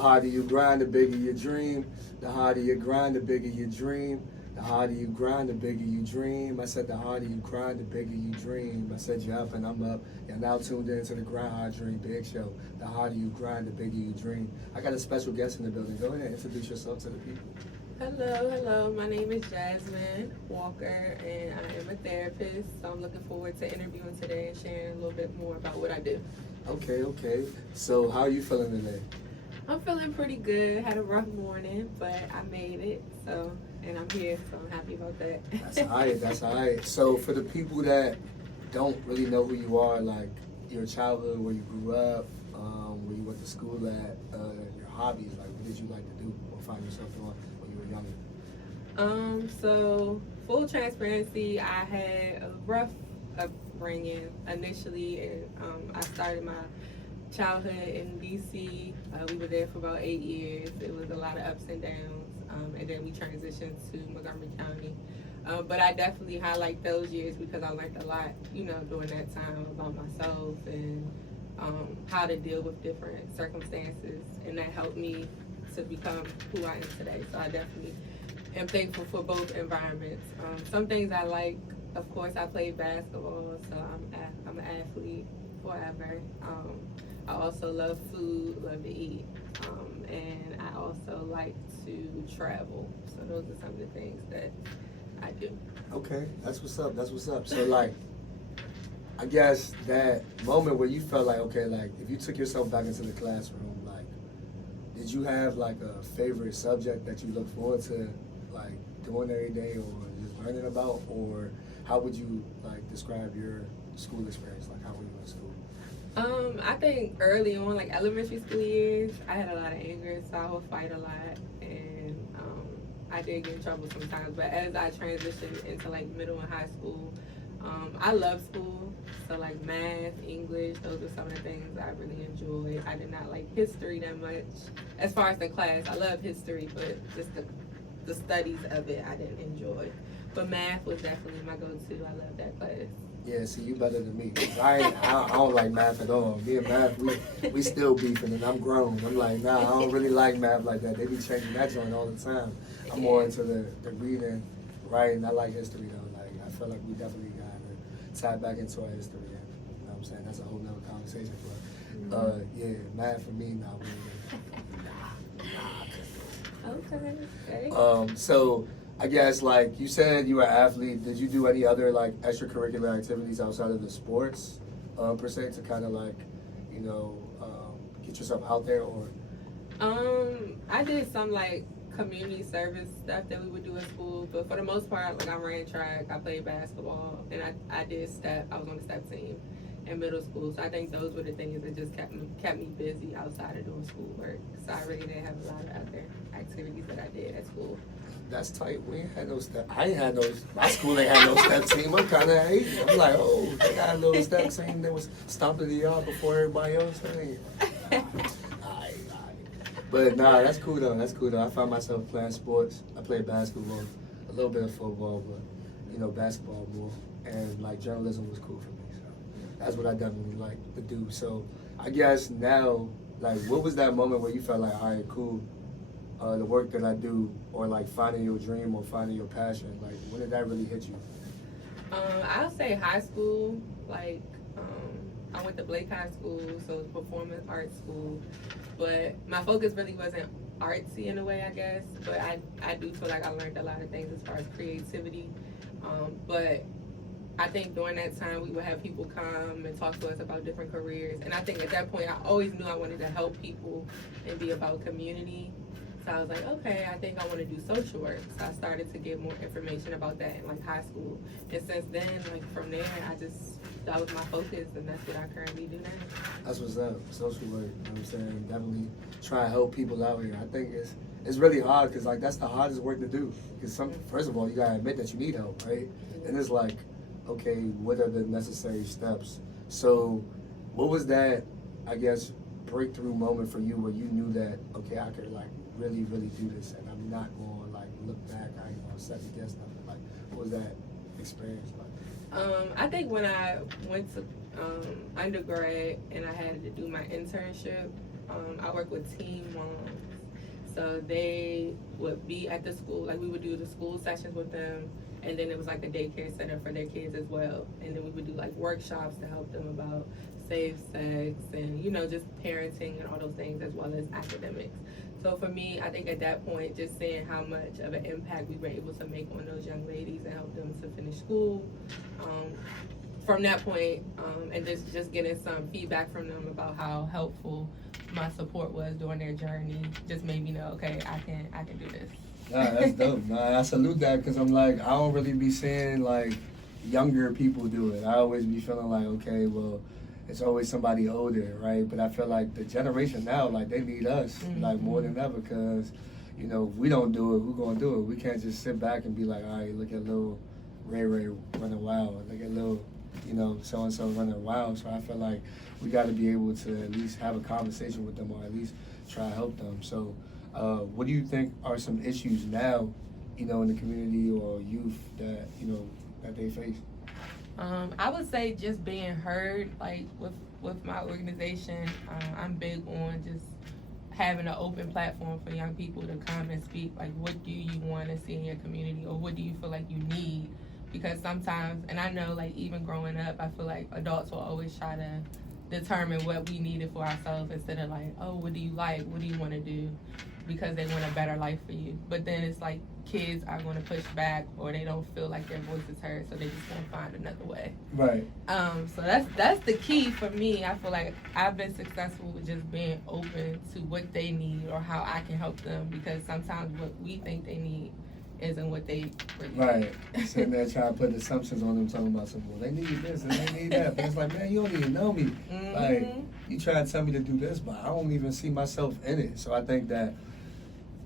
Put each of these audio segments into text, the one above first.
harder you grind, the bigger your dream. The harder you grind, the bigger your dream. The harder you grind, the bigger you dream. I said the harder you grind, the bigger you dream. I said you're up and I'm up. You're now tuned into the Grind Hard Dream Big Show. The harder you grind, the bigger you dream. I got a special guest in the building. Go ahead and introduce yourself to the people. Hello. My name is Jasmine Walker, and I am a therapist. So I'm looking forward to interviewing today and sharing a little bit more about what I do. Okay. So how are you feeling today? I'm feeling pretty good. Had a rough morning, but I made it. And I'm here, so I'm happy about that. That's all right. So for the people that don't really know who you are, like your childhood, where you grew up, where you went to school at, your hobbies, like what did you like to do or find yourself doing when you were younger? So full transparency, I had a rough upbringing initially, and I started my childhood in DC. We were there for about 8 years. It was a lot of ups and downs. And then we transitioned to Montgomery County. But I definitely highlight those years because I learned a lot, during that time about myself and how to deal with different circumstances. And that helped me to become who I am today. So I definitely am thankful for both environments. Some things I like, of course, I played basketball, so I'm an athlete forever. I also love food, love to eat, and I also like to travel. So those are some of the things that I do. Okay, that's what's up. So like, I guess that moment where you felt like, okay, like if you took yourself back into the classroom, like, did you have like a favorite subject that you look forward to, like doing every day or just learning about, or how would you like describe your school experience? Like, how were you in school? I think early on, like elementary school years, I had a lot of anger, so I would fight a lot, and I did get in trouble sometimes. But as I transitioned into like middle and high school, I love school. So like math, English, those were some of the things I really enjoyed. I did not like history that much. As far as the class, I love history, but just the studies of it, I didn't enjoy. But math was definitely my go-to. I love that class. Yeah, see, you better than me. 'Cause I don't like math at all. Me and math, we still beefing, and I'm grown. I'm like, nah, I don't really like math like that. They be changing that joint all the time. I'm more into the reading, writing. I like history though. Like, I feel like we definitely got to tie back into our history. And, you know what I'm saying? That's a whole nother conversation. But yeah, math for me, nah. Okay. So I guess like you said you were an athlete. Did you do any other like extracurricular activities outside of the sports per se to kind of like, get yourself out there or? I did some like community service stuff that we would do at school, but for the most part, like I ran track, I played basketball, and I did step. I was on the step team in middle school, so I think those were the things that just kept me busy outside of doing schoolwork. So I really didn't have a lot of other activities that I did at school. That's tight. We ain't had no step. I ain't had no. My school ain't had no step team. I'm kind of hating. I'm like, oh, they got a little step team that was stomping the yard before everybody else. Aight. But nah, that's cool though. I found myself playing sports. I played basketball, a little bit of football, but basketball more. And like journalism was cool for me. So that's what I definitely like to do. So I guess now, like, what was that moment where you felt like, all right, cool. The work that I do, or like finding your dream or finding your passion, like when did that really hit you? I'll say high school. Like, I went to Blake High School, so it's performance arts school. But my focus really wasn't artsy in a way, I guess. But I do feel like I learned a lot of things as far as creativity. But I think during that time we would have people come and talk to us about different careers. And I think at that point I always knew I wanted to help people and be about community. So I was like, okay, I think I want to do social work. So I started to get more information about that in like high school. And since then, like from there, that was my focus, and that's what I currently do now. That's what's up, social work. You know what I'm saying? Definitely try to help people out here. I think it's really hard because like that's the hardest work to do. Because first of all, you gotta admit that you need help, right? Mm-hmm. And it's like, okay, what are the necessary steps? So, what was that, I guess, breakthrough moment for you where you knew that, okay, I could like really do this, and I'm not going to like look back, I ain't going to second guess nothing. Like, what was that experience like? I think when I went to undergrad and I had to do my internship, I work with teen moms. So they would be at the school, like we would do the school sessions with them, and then it was like a daycare center for their kids as well. And then we would do like workshops to help them about safe sex and, you know, just parenting and all those things, as well as academics. So for me, I think at that point, just seeing how much of an impact we were able to make on those young ladies and help them to finish school, from that point, and just getting some feedback from them about how helpful my support was during their journey, just made me know, okay, I can do this. Nah, that's dope. Nah, I salute that, because I'm like, I don't really be seeing like younger people do it. I always be feeling like, okay, well, it's always somebody older, right? But I feel like the generation now, like, they need us, like, more than ever, because, you know, if we don't do it, who gonna do it? We can't just sit back and be like, all right, look at little Ray running wild, look at little, you know, so-and-so running wild. So I feel like we got to be able to at least have a conversation with them, or at least try to help them. So what do you think are some issues now, you know, in the community or youth that, you know, that they face? I would say just being heard, like with my organization, I'm big on just having an open platform for young people to come and speak. Like, what do you want to see in your community, or what do you feel like you need? Because sometimes, and I know, like, even growing up, I feel like adults will always try to determine what we needed for ourselves, instead of like, oh, what do you like? What do you want to do? Because they want a better life for you. But then it's like kids are going to push back, or they don't feel like their voice is heard, so they just want to find another way. Right. So that's the key for me. I feel like I've been successful with just being open to what they need or how I can help them, because sometimes what we think they need isn't what they really Right. Sitting there trying to put assumptions on them, talking about something. Well, they need this and they need that. But it's like, man, you don't even know me. Like, you try to tell me to do this, but I don't even see myself in it. So I think that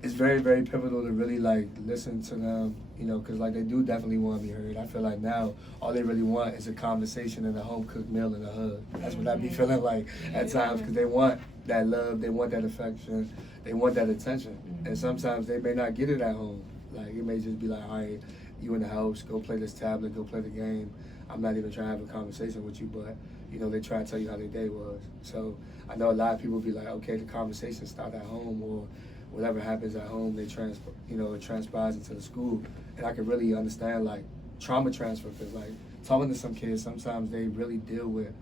it's very, very pivotal to really, like, listen to them, you know, because, like, they do definitely want to be heard. I feel like now all they really want is a conversation and a home-cooked meal and a hug. That's what I be feeling like at times, because they want that love, they want that affection, they want that attention. And sometimes they may not get it at home. Like, it may just be like, all right, you in the house, go play this tablet, go play the game. I'm not even trying to have a conversation with you, but, you know, they try to tell you how their day was. So I know a lot of people be like, okay, the conversation start at home, or whatever happens at home, it transpires into the school. And I can really understand, like, trauma transfer, because, like, talking to some kids, sometimes they really deal with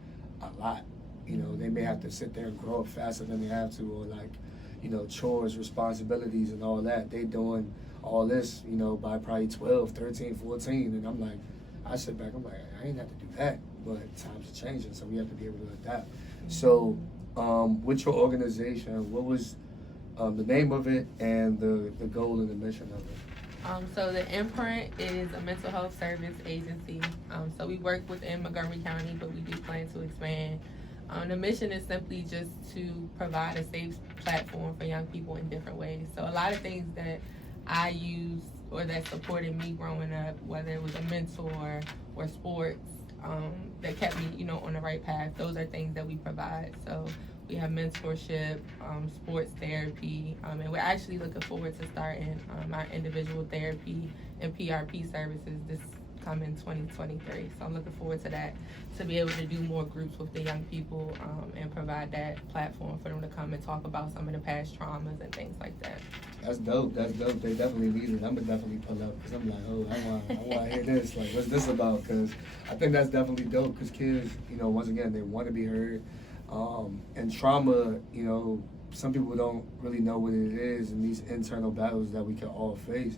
a lot. You know, they may have to sit there and grow up faster than they have to, or, like, you know, chores, responsibilities, and all that. They doing all this, you know, by probably 12, 13, 14. And I'm like, I sit back, I'm like, I ain't have to do that. But times are changing, so we have to be able to adapt. So with your organization, what was the name of it and the goal and the mission of it? So the Imprint is a mental health service agency. So we work within Montgomery County, but we do plan to expand. The mission is simply just to provide a safe platform for young people in different ways. So a lot of things that I used or that supported me growing up, whether it was a mentor or sports, that kept me, you know, on the right path. Those are things that we provide. So we have mentorship, sports therapy, and we're actually looking forward to starting our individual therapy and PRP services this coming 2023. So I'm looking forward to that, to be able to do more groups with the young people and provide that platform for them to come and talk about some of the past traumas and things like that. That's dope. That's dope. They definitely need it. I'm gonna definitely pull up, because I'm like, oh, I want to hear this. Like, what's this about? Because I think that's definitely dope. Because kids, you know, once again, they want to be heard. And trauma, you know, some people don't really know what it is, and these internal battles that we can all face.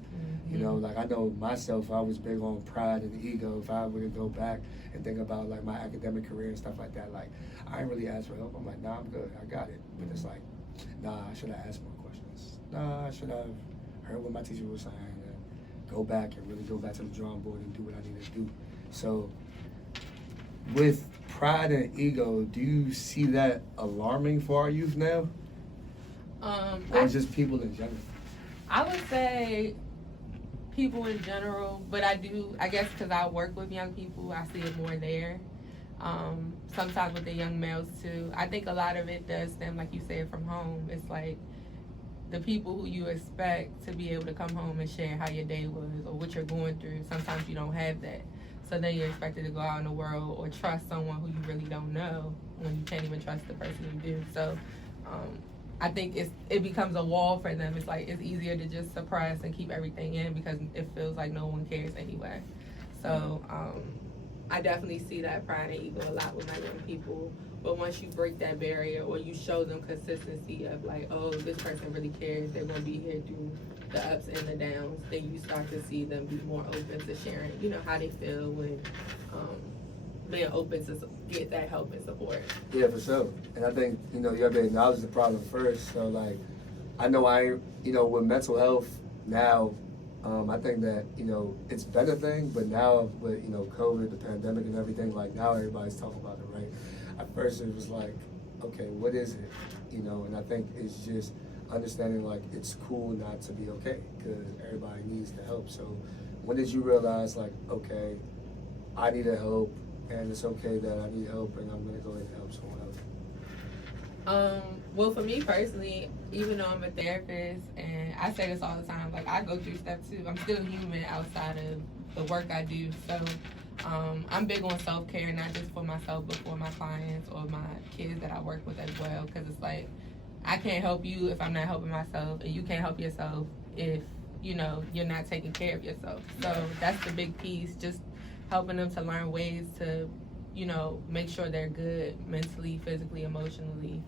You know, like, I know myself, I was big on pride and ego. If I were to go back and think about, like, my academic career and stuff like that, like, I ain't really asked for help. I'm like, nah, I'm good, I got it. But it's like, nah, I should have asked more questions. Nah, I should have heard what my teacher was saying, and go back and really go back to the drawing board and do what I need to do. So with pride and ego, do you see that alarming for our youth now? Or just people in general? I would say people in general, but I guess because I work with young people, I see it more there. Sometimes with the young males too. I think a lot of it does stem, like you said, from home. It's like the people who you expect to be able to come home and share how your day was or what you're going through. Sometimes you don't have that. So then you're expected to go out in the world or trust someone who you really don't know when you can't even trust the person you do. So I think it becomes a wall for them. It's like it's easier to just suppress and keep everything in because it feels like no one cares anyway. So I definitely see that pride and ego a lot with my young people. But once you break that barrier or you show them consistency of like, oh, this person really cares, they're gonna be here through the ups and the downs, then you start to see them be more open to sharing, you know, how they feel when being open to get that help and support. Yeah, for sure. And I think, you know, you have to acknowledge the problem first. So, like, I know with mental health now, I think that, you know, it's been a thing, but now with, you know, COVID, the pandemic and everything, like, now everybody's talking about it, right? At first it was like, okay, what is it? You know, and I think it's just understanding, like, it's cool not to be okay because everybody needs the help. So when did you realize, like, okay, I need help, and it's okay that I need help, and I'm gonna go ahead and help someone else? Well, for me personally, even though I'm a therapist, and I say this all the time, like I go through stuff too. I'm still human outside of the work I do. So I'm big on self-care, not just for myself, but for my clients or my kids that I work with as well. Because it's like I can't help you if I'm not helping myself, and you can't help yourself if you know you're not taking care of yourself. So that's the big piece. Just helping them to learn ways to, you know, make sure they're good mentally, physically, emotionally,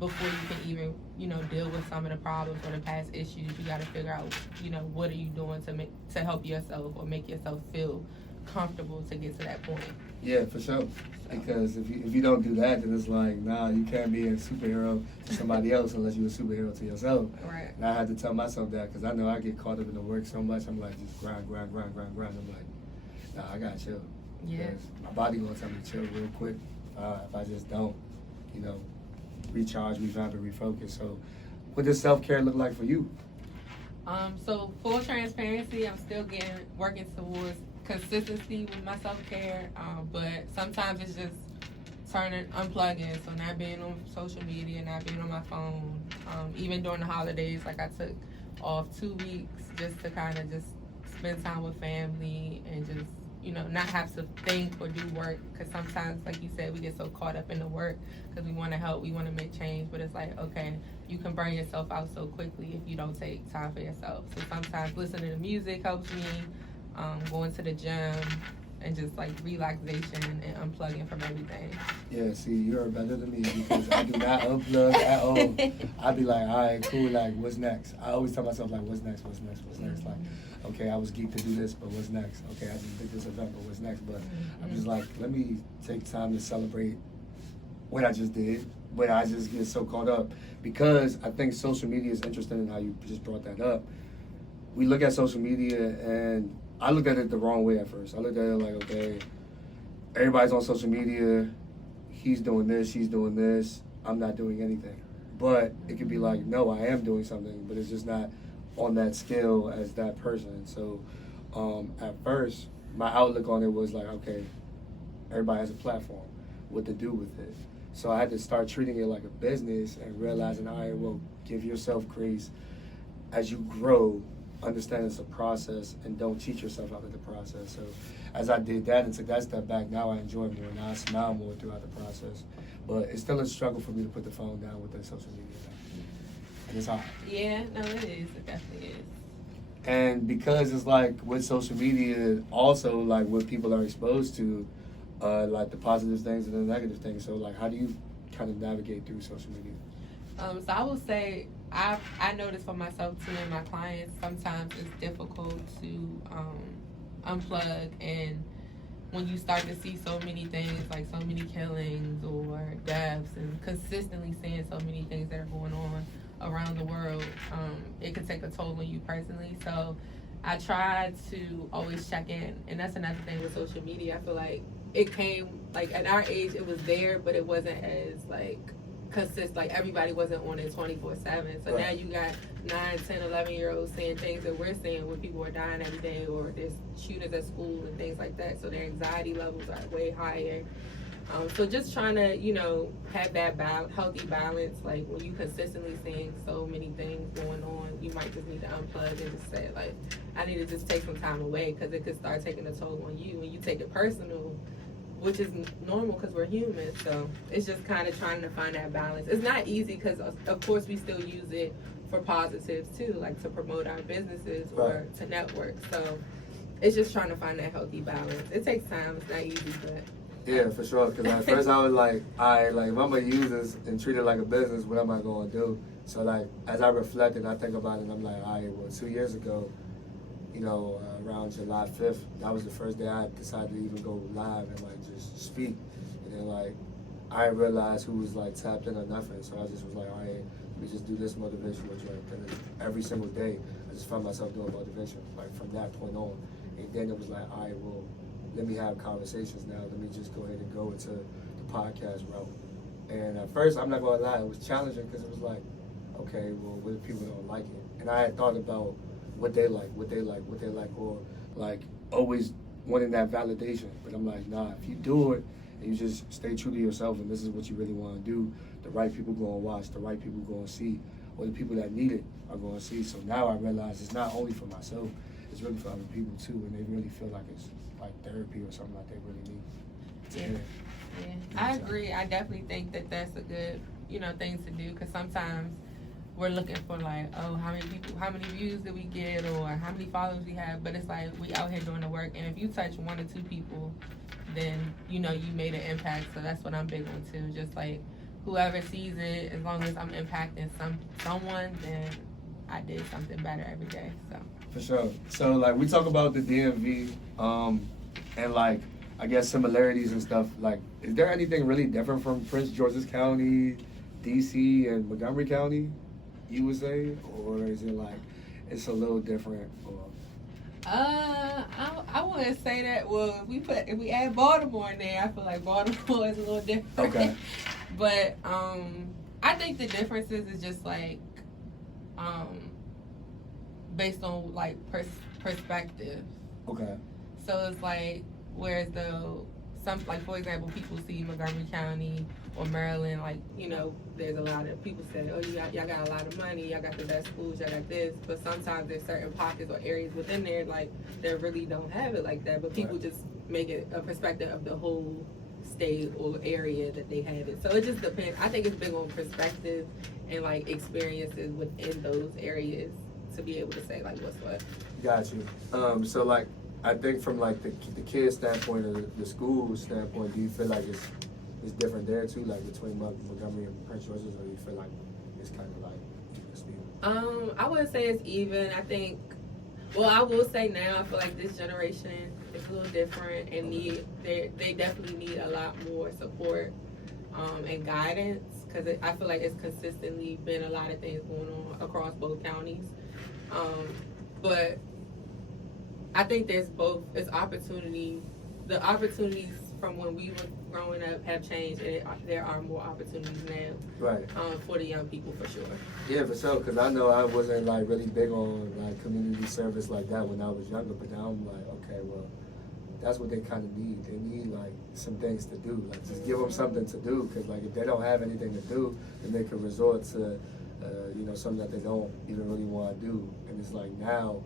before you can even, you know, deal with some of the problems or the past issues. You got to figure out, you know, what are you doing to help yourself or make yourself feel comfortable to get to that point. Yeah, for sure. Because if you don't do that, then it's like, nah, you can't be a superhero to somebody else unless you're a superhero to yourself. Right. And I had to tell myself that because I know I get caught up in the work so much. I'm like, just grind. I'm like, nah, I gotta chill. Yeah. My body gonna tell me to chill real quick if I just don't, you know, recharge, revamp, and refocus. So, what does self-care look like for you? So full transparency, I'm still working towards consistency with my self-care, but sometimes it's just unplugging, so not being on social media, not being on my phone. Even during the holidays, like I took off 2 weeks just to kind of just spend time with family and just, you know, not have to think or do work, because sometimes, like you said, we get so caught up in the work because we want to help, we want to make change, but it's like, okay, you can burn yourself out so quickly if you don't take time for yourself. So sometimes listening to music helps me, going to the gym, and just like relaxation and unplugging from everything. Yeah, see, you're better than me because I do not unplug at all. I be like, all right, cool, like, what's next? I always tell myself, like, what's next? Like, okay, I was geeked to do this, but what's next? Okay, I just did this event, but what's next? But I'm just like, let me take time to celebrate what I just did, but I just get so caught up because I think social media is interesting in how you just brought that up. We look at social media, and I looked at it the wrong way at first. I looked at it like, okay, everybody's on social media, he's doing this, she's doing this, I'm not doing anything. But it could be like, no, I am doing something, but it's just not on that scale as that person. So at first, my outlook on it was like, okay, everybody has a platform, what to do with it. So I had to start treating it like a business and realizing, all right, well, give yourself grace as you grow. Understand it's a process, and don't cheat yourself out of the process. So as I did that and took that step back, now I enjoy more. Now I smile more throughout the process. But it's still a struggle for me to put the phone down with the social media. And it's hard. Yeah, no, it is. It definitely is. And because it's like with social media, also like what people are exposed to, like the positive things and the negative things. So like, how do you kind of navigate through social media? So I will say, I noticed for myself too and my clients, sometimes it's difficult to unplug, and when you start to see so many things, like so many killings or deaths, and consistently seeing so many things that are going on around the world, it can take a toll on you personally. So I try to always check in, and that's another thing with social media. I feel like it came, like at our age it was there, but it wasn't as like consist, like everybody wasn't on it 24/7. So right. Now you got 9, 10, 11-year-olds saying things that we're saying when people are dying every day, or there's shooters at school and things like that. So their anxiety levels are way higher. So just trying to, you know, have that healthy balance. Like when you consistently seeing so many things going on, you might just need to unplug and just say, like, I need to just take some time away, because it could start taking a toll on you. When you take it personal, which is normal because we're human. So it's just kind of trying to find that balance. It's not easy because, of course, we still use it for positives too, like to promote our businesses or to network. So it's just trying to find that healthy balance. It takes time. It's not easy, but. Yeah, for sure. Because at first I was like, if I'm going to use this and treat it like a business, what am I going to do? So, like, as I reflected, I think about it, and I'm like, all right, well, 2 years ago, you know, around July 5th, that was the first day I decided to even go live and, like, just speak. And then, like, I didn't realize who was, like, tapped in or nothing. So I just was like, all right, let me just do this motivational joint. And then every single day, I just found myself doing motivation, like, from that point on. And then it was like, all right, well, let me have conversations now. Let me just go ahead and go into the podcast route. And at first, I'm not going to lie, it was challenging because it was like, okay, well, what if people don't like it? And I had thought about what they like, or like always wanting that validation. But I'm like, nah, if you do it and you just stay true to yourself and this is what you really want to do, the right people going to watch, the right people going to see, or the people that need it are going to see. So now I realize it's not only for myself, it's really for other people too, and they really feel like it's like therapy or something like they really need. Yeah, I agree. I definitely think that that's a good, thing to do, because sometimes we're looking for like, oh, how many views did we get, or how many followers we have, but it's like we out here doing the work, and if you touch 1 or 2 people, then you made an impact. So that's what I'm big on too. Just like whoever sees it, as long as I'm impacting someone, then I did something better every day. So for sure. So like we talk about the DMV, and like I guess similarities and stuff. Like, is there anything really different from Prince George's County, DC, and Montgomery County, you would say, or is it like it's a little different? Or I wouldn't say that. Well, if we add Baltimore in there, I feel like Baltimore is a little different. Okay. But I think the differences is just like based on like perspective. Okay. So it's like, whereas like for example, people see Montgomery County or Maryland, like, there's a lot of people say, oh, y'all got a lot of money, y'all got the best schools, y'all got this, but sometimes there's certain pockets or areas within there, like, that really don't have it like that, but people just make it a perspective of the whole state or area that they have it. So it just depends. I think it's big on perspective and, like, experiences within those areas to be able to say, like, what's what. Got you. So, like, I think from, like, the kid's standpoint or the school standpoint, do you feel like it's different there too, like between Montgomery and Prince George's, or do you feel like it's kind of like even? I wouldn't say it's even. I think, well, I will say now, I feel like this generation is a little different and they definitely need a lot more support and guidance, because I feel like it's consistently been a lot of things going on across both counties. But I think there's opportunity. The opportunities from when we were growing up have changed, and there are more opportunities now. Right. For the young people, for sure. Yeah, for sure. Because I know I wasn't like really big on like community service like that when I was younger, but now I'm like, okay, well, that's what they kind of need. They need like some things to do. Like just give them something to do. Because like if they don't have anything to do, then they can resort to something that they don't even really want to do. And it's like now,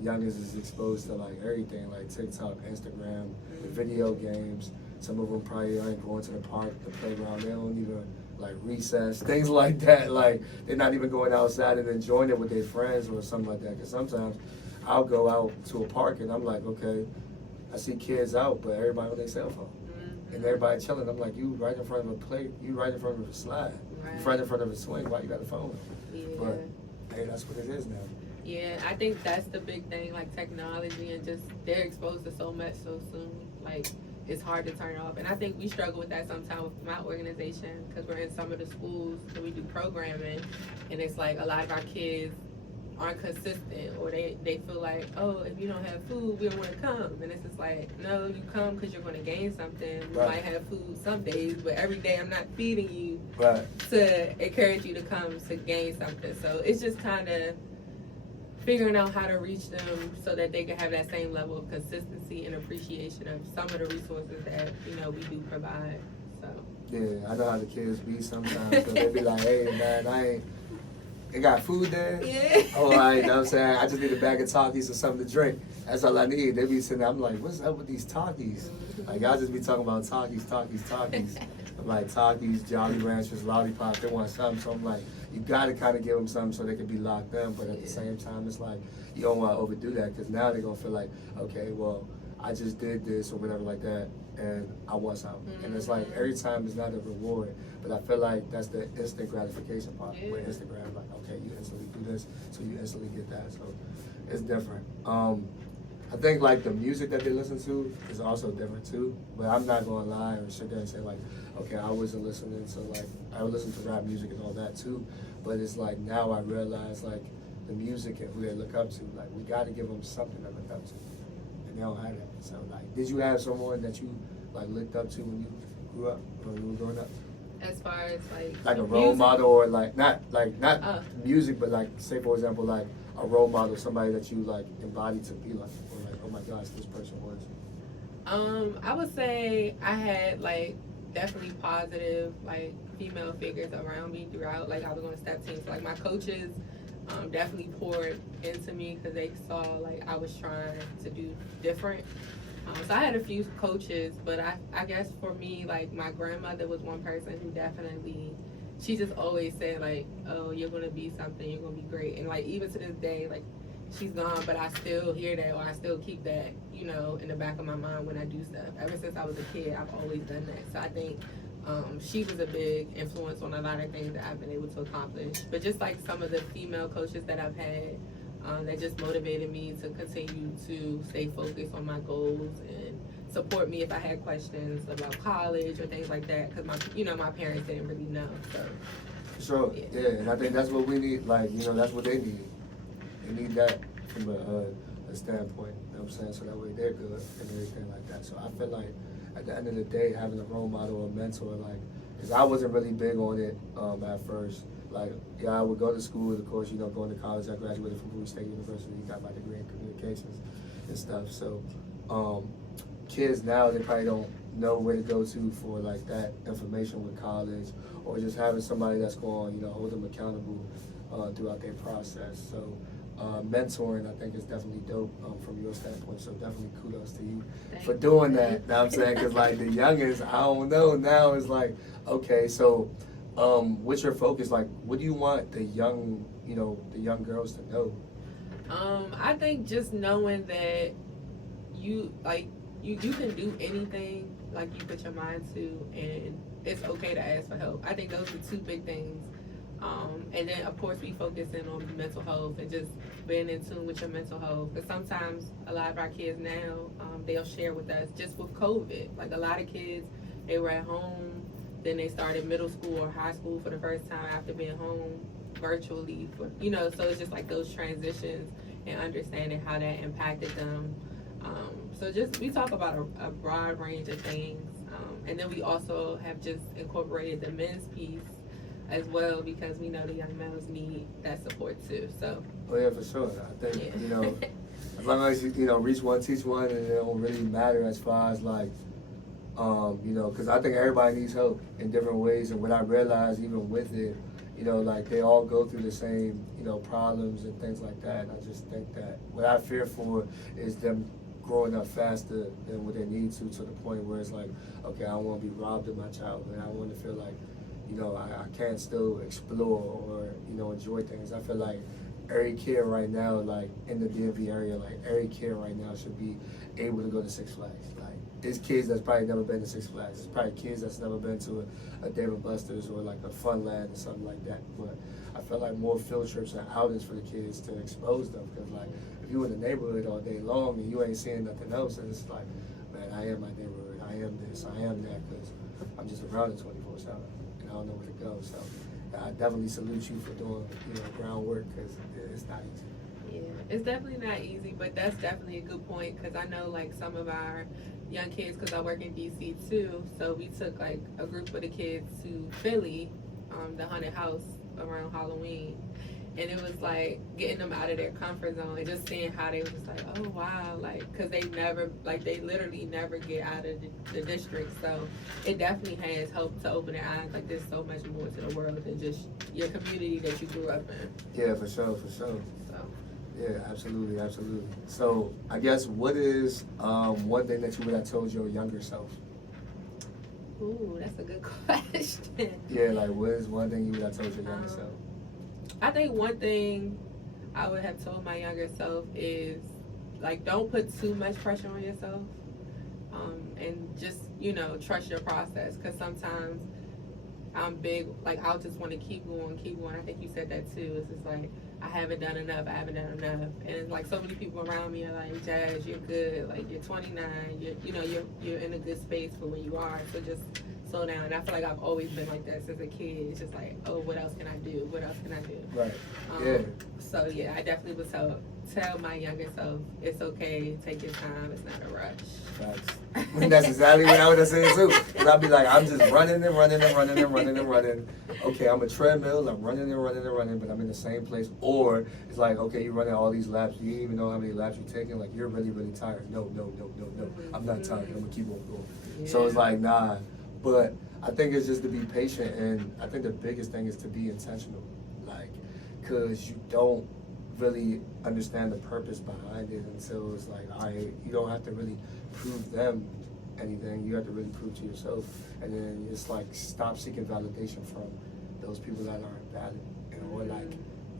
youngest is exposed to like everything, like TikTok, Instagram, the video games. Some of them probably aren't going to the park, the playground. They don't even like recess, things like that. Like they're not even going outside and enjoying it with their friends or something like that. Because sometimes I'll go out to a park and I'm like, okay, I see kids out, but everybody on their cell phone. And everybody chilling. I'm like, you right in front of a plate, you right in front of a slide, you right in front of a swing. Why you got a phone? Yeah. But hey, that's what it is now. Yeah, I think that's the big thing, like technology, and just they're exposed to so much so soon. Like, it's hard to turn off. And I think we struggle with that sometimes with my organization, because we're in some of the schools and we do programming, and it's like a lot of our kids aren't consistent, or they feel like, oh, if you don't have food, we don't want to come. And it's just like, no, you come because you're going to gain something. We might have food some days, but every day I'm not feeding you to encourage you to come to gain something. So it's just kind of figuring out how to reach them so that they can have that same level of consistency and appreciation of some of the resources that we do provide. So yeah, I know how the kids be sometimes. So they be like, hey man, They got food there? Yeah. Oh, all right, you know what I'm saying? I just need a bag of Takis or something to drink. That's all I need. They be sitting there, I'm like, what's up with these Takis? Like, y'all just be talking about Takis. I'm like, Takis, Jolly Ranchers, lollipops, they want something. So I'm like, you gotta kind of give them something so they can be locked in. But at the same time, it's like, you don't want to overdo that because now they're going to feel like, okay, well, I just did this or whatever like that, and I want something. And it's like, every time is not a reward. But I feel like that's the instant gratification part. With Instagram, like, okay, you instantly do this, so you instantly get that. So it's different. I think like the music that they listen to is also different too. But I'm not gonna lie or sit there and say like, okay, I wasn't listening to like, I would listen to rap music and all that too. But it's like now I realize like the music and who they look up to, like we gotta give them something to look up to. And they don't have that. So like, did you have someone that you like looked up to when you grew up or when you were growing up? As far as like a role music? model or not music, but like say for example like a role model, somebody that you like embodied to be like, or like, oh my gosh, this person was. I would say I had like definitely positive like female figures around me throughout. Like I was on a step team, so like my coaches definitely poured into me because they saw like I was trying to do different. So I had a few coaches, but I guess for me, like my grandmother was one person who definitely, she just always said like, oh, you're gonna be something, you're gonna be great. And like even to this day, like she's gone, but I still hear that or I still keep that, you know, in the back of my mind when I do stuff. Ever since I was a kid, I've always done that. So I think she was a big influence on a lot of things that I've been able to accomplish. But just like some of the female coaches that I've had, that just motivated me to continue to stay focused on my goals and support me if I had questions about college or things like that. Because my parents didn't really know. So. Sure. Yeah, and I think that's what we need. Like that's what they need. They need that from a standpoint. You know what I'm saying? So that way they're good and everything like that. So I feel like at the end of the day, having a role model or mentor, like, because I wasn't really big on it at first. Like, yeah, I would go to school, of course, going to college. I graduated from Bowie State University, got my degree in communications and stuff. So, kids now, they probably don't know where to go to for, like, that information with college or just having somebody that's going to, hold them accountable throughout their process. So, mentoring, I think, is definitely dope from your standpoint. So, definitely kudos to you for doing that. You know what I'm saying? Because, like, the youngest, I don't know, now it's like, okay, so... what's your focus? Like, what do you want the young girls to know? I think just knowing that you can do anything like you put your mind to, and it's okay to ask for help. I think those are two big things. And then of course we focusing on mental health and just being in tune with your mental health. Because sometimes a lot of our kids now, they'll share with us just with COVID. Like a lot of kids, they were at home. Then they started middle school or high school for the first time after being home virtually. So it's just like those transitions and understanding how that impacted them. So we talk about a broad range of things. And then we also have just incorporated the men's piece as well because we know the young males need that support too. So. Oh yeah, for sure. I think, as long as you reach one, teach one, and it don't really matter as far as like, because I think everybody needs help in different ways. And what I realized even with it, like they all go through the same, problems and things like that. And I just think that what I fear for is them growing up faster than what they need to the point where it's like, okay, I don't want to be robbed of my childhood. I want to feel like, I can't still explore or, enjoy things. I feel like every kid right now, like in the DMV area, like every kid right now should be able to go to Six Flags. Like, there's kids that's probably never been to Six Flags. There's probably kids that's never been to a Dave & Buster's or like a Funland or something like that. But I feel like more field trips and outings for the kids to expose them. Because like, if you in the neighborhood all day long and you ain't seeing nothing else, and it's like, man, I am my neighborhood. I am this. I am that. Because I'm just around it 24/7 and I don't know where to go. So I definitely salute you for doing groundwork because it's not easy. Yeah, it's definitely not easy, but that's definitely a good point because I know like some of our young kids, because I work in DC too, so we took like a group of the kids to Philly, the haunted house around Halloween, And it was like getting them out of their comfort zone and just seeing how they were just like, oh wow, like, cause they never, like, they literally never get out of the district. So it definitely has helped to open their eyes. Like, there's so much more to the world than just your community that you grew up in. Yeah, for sure, for sure. So. Yeah, absolutely, absolutely. So I guess what is one thing that you would have told your younger self? Ooh, that's a good question. Yeah, like what is one thing you would have told your younger self? I think one thing I would have told my younger self is, like, don't put too much pressure on yourself, and just, you know, trust your process. Because sometimes I'm big, like, I'll just want to keep going. I think you said that too. It's just like, I haven't done enough. And it's like so many people around me are like, Jazz, you're good. Like, you're 29. You're in a good space for where you are. So just slow down. And I feel like I've always been like that since a kid. It's just like, oh, what else can I do? Right. Yeah. So yeah, I definitely would tell my younger self, it's okay, take your time, it's not a rush. Facts. That's exactly what I would have said too. Cause I'd be like, I'm just running. Okay, I'm a treadmill, I'm running, but I'm in the same place. Or it's like, okay, you're running all these laps, you didn't even know how many laps you're taking, like you're really, really tired. No. I'm not tired, I'm gonna keep on going. Yeah. So it's like, nah. But I think it's just to be patient, and I think the biggest thing is to be intentional. Like, cause you don't really understand the purpose behind it until it's like, all right, you don't have to really prove them anything, you have to really prove to yourself. And then it's like, stop seeking validation from those people that aren't valid, or like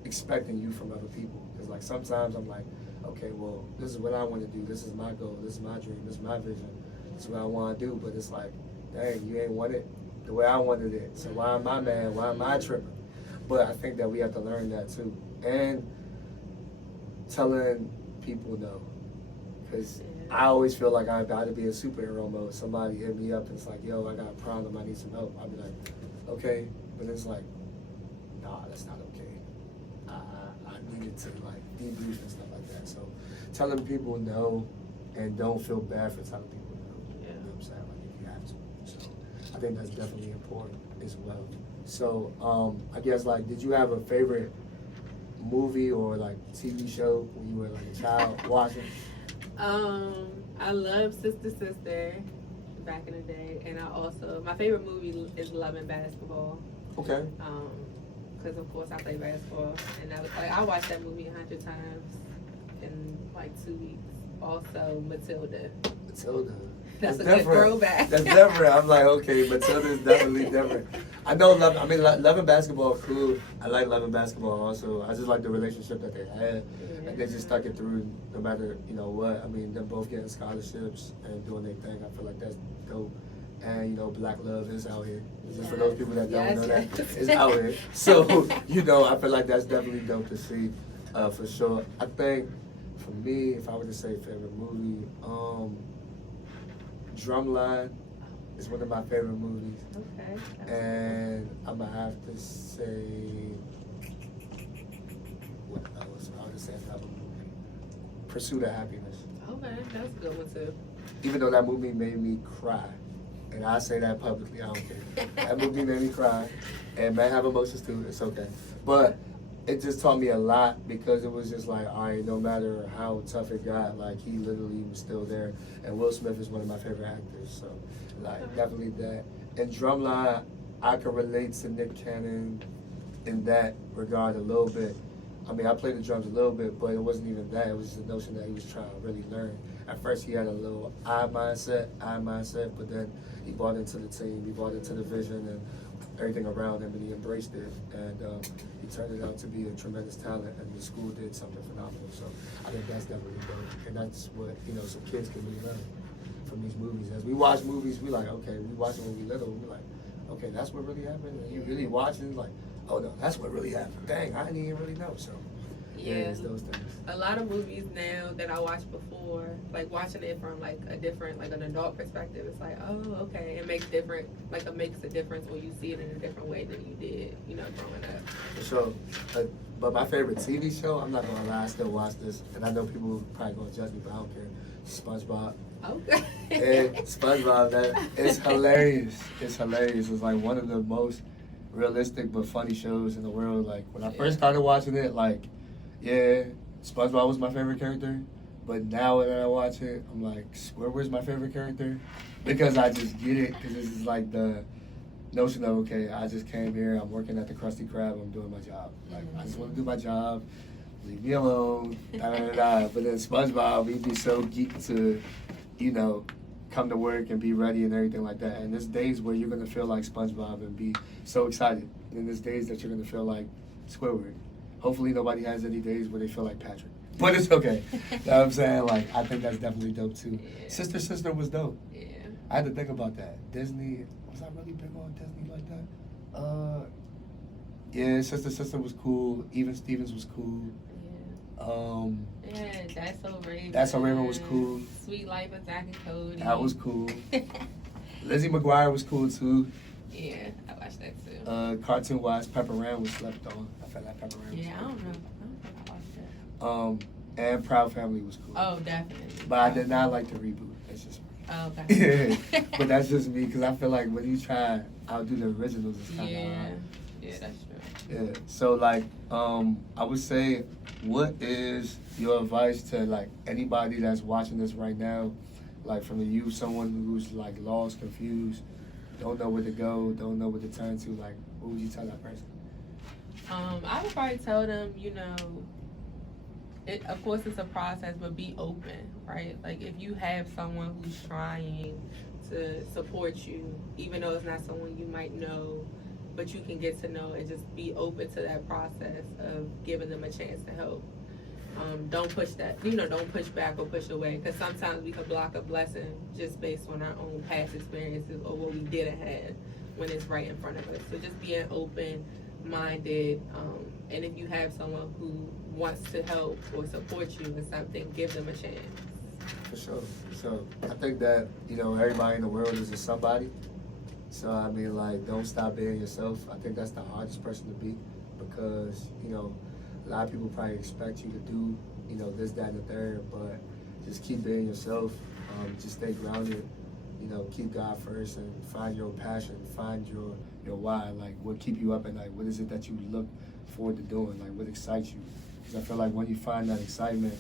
expecting you from other people. Because like sometimes I'm like, okay, well, this is what I want to do, this is my goal, this is my dream, this is my vision, this is what I want to do. But it's like, dang, you ain't want it the way I wanted it, so why am I mad, why am I tripping? But I think that we have to learn that too. And telling people no, because I always feel like I'm about to be in superhero mode. Somebody hit me up and it's like, yo, I got a problem, I need some help. I'll be like, okay, but it's like, nah, that's not okay. I needed to like debrief and stuff like that. So telling people no, and don't feel bad for telling people no. You know what I'm saying? Like, if you have to. So I think that's definitely important as well. So I guess, like, did you have a favorite movie or like TV show when you were like a child watching? I love Sister back in the day, and my favorite movie is Love and Basketball. Okay. Because of course I play basketball, and I watched that movie 100 times in like 2 weeks. Also Matilda. That's a different. Good throwback. That's different. I'm like, okay, Matilda is definitely different. I know Love and Basketball is cool. I like Love and Basketball also. I just like the relationship that they had. Yeah. Like, they just stuck it through no matter, you know what. I mean, them both getting scholarships and doing their thing. I feel like that's dope. And, you know, Black love is out here. Just for those people that don't know that, it's out here. So, you know, I feel like that's definitely dope to see, for sure. I think, for me, if I were to say favorite movie, Drumline is one of my favorite movies. Okay. And I'm gonna have to say, what else? I would say another movie, Pursuit of Happiness. Okay, that's a good one too. Even though that movie made me cry, and I say that publicly, I don't care. That movie made me cry, and may have emotions too. It's okay, but it just taught me a lot, because it was just like, all right, no matter how tough it got, like, he literally was still there. And Will Smith is one of my favorite actors, so like definitely that. And Drumline, I can relate to Nick Cannon in that regard a little bit. I mean, I played the drums a little bit, but it wasn't even that. It was the notion that he was trying to really learn. At first, he had a little I mindset, but then he bought into the team, he bought into the vision and everything around him, and he embraced it. And he turned it out to be a tremendous talent, and the school did something phenomenal. So I think that's definitely dope. And that's what, you know, some kids can really learn from these movies. As we watch movies, we like, okay, we watch it when we little, we're like, okay, that's what really happened? And you really watching, like, oh no, that's what really happened. Dang, I didn't even really know. So yeah, it's those things. A lot of movies now that I watched before, like watching it from like a different, like an adult perspective, it's like, oh, okay, it makes a difference when you see it in a different way than you did, you know, growing up. For sure. But my favorite TV show, I'm not gonna lie, I still watch this, and I know people probably gonna judge me, but I don't care. SpongeBob. Okay. And SpongeBob, it's hilarious. It's hilarious. It's like one of the most realistic but funny shows in the world. Like when I first started watching it, like, yeah, SpongeBob was my favorite character. But now when I watch it, I'm like, Squidward's my favorite character because I just get it. Because this is like the notion of, okay, I just came here, I'm working at the Krusty Krab, I'm doing my job. Like, I just want to do my job, leave me alone, da da da da. But then SpongeBob, we'd be so geeked to, you know, come to work and be ready and everything like that. And there's days where you're going to feel like SpongeBob and be so excited. And there's days that you're going to feel like Squidward. Hopefully nobody has any days where they feel like Patrick. But it's okay. You know what I'm saying? Like, I think that's definitely dope too. Yeah. Sister was dope. Yeah. I had to think about that. Disney, was I really big on Disney like that? Yeah, Sister was cool. Even Stevens was cool. Yeah, That's So Raven. That's So Raven was cool. Sweet Life of Zack and Cody. That was cool. Lizzie McGuire was cool too. Yeah, I watched that too. Cartoon wise, Pepper Ram was slept on. I felt like Pepper Ram was Yeah, I cool. don't think I watched that. And Proud Family was cool. Oh, definitely. But I did not like the reboot. That's just me. Oh, okay. Yeah, but that's just me because I feel like when you try to outdo the originals, it's kind of hard. Yeah, that's true. Yeah. So like, I would say, what is your advice to like anybody that's watching this right now, like from the youth, someone who's like lost, confused, don't know where to go, don't know what to turn to? Like, what would you tell that person? I would probably tell them, you know, of course it's a process, but be open, right? Like if you have someone who's trying to support you, even though it's not someone you might know, but you can get to know, and just be open to that process of giving them a chance to help. Don't push that, don't push back or push away, because sometimes we could block a blessing just based on our own past experiences or what we didn't have when it's right in front of us. So just being open-minded, and if you have someone who wants to help or support you in something, give them a chance. For sure. So I think that, everybody in the world is a somebody. So I mean, like, don't stop being yourself. I think that's the hardest person to be because, a lot of people probably expect you to do, this, that, and the third, but just keep being yourself. Just stay grounded. Keep God first and find your passion, find your why. Like, what keep you up at night? What is it that you look forward to doing? Like, what excites you? Because I feel like when you find that excitement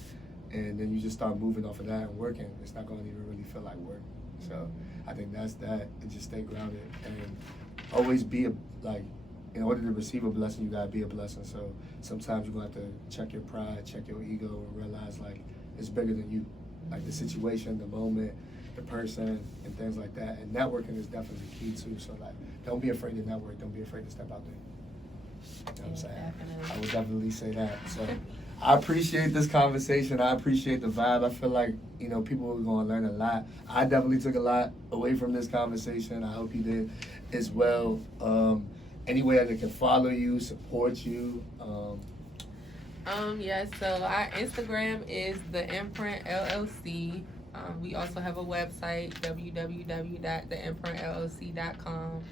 and then you just start moving off of that and working, it's not going to even really feel like work. So I think that's that, and just stay grounded and always be in order to receive a blessing, you gotta be a blessing. So sometimes you're gonna have to check your pride, check your ego, and realize like it's bigger than you. Like the situation, the moment, the person, and things like that. And networking is definitely key too. So like, don't be afraid to network. Don't be afraid to step out there. You know what I'm saying? Definitely. I would definitely say that. So I appreciate this conversation. I appreciate the vibe. I feel like, people are going to learn a lot. I definitely took a lot away from this conversation. I hope you did as well. Any way that they can follow you, support you? Yes, so our Instagram is the Imprint LLC. We also have a website, www.theimprintlllc.com.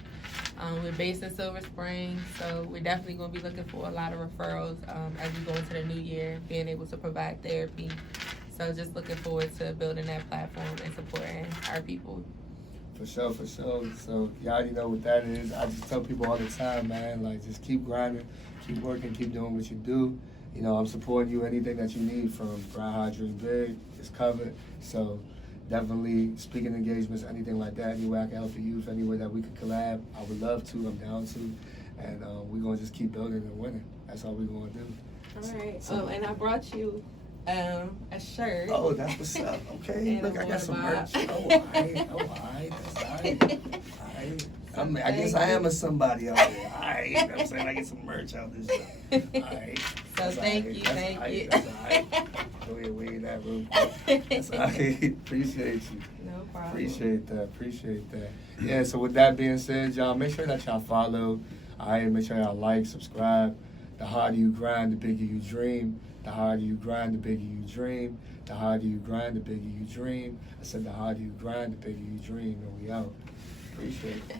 We're based in Silver Spring, so we're definitely going to be looking for a lot of referrals as we go into the new year, being able to provide therapy. So just looking forward to building that platform and supporting our people. For sure. So you already know what that is. I just tell people all the time, man, like just keep grinding, keep working, keep doing what you do. I'm supporting you. Anything that you need from Grind Hard Dream Big is covered. So definitely speaking engagements, anything like that, any way I can help the youth, any way that we could collab, I would love to, I'm down to. And we're going to just keep building and winning. That's all we're going to do. All right. And I brought you a shirt. Oh, that's what's up. Okay. And Look, I got some merch. board. Oh, all right. That's all right. I guess I am a somebody out there. All right. You know what I'm saying? I get some merch out this show. All right. So thank you. That's all right. Go ahead, wait that real quick. That's all right. Appreciate you. No problem. Appreciate that. Yeah, so with that being said, y'all, make sure that y'all follow. All right, make sure y'all like, subscribe. The harder you grind, the bigger you dream. The harder you grind, the bigger you dream. The harder you grind, the bigger you dream. I said the harder you grind, the bigger you dream. And we out. Appreciate it.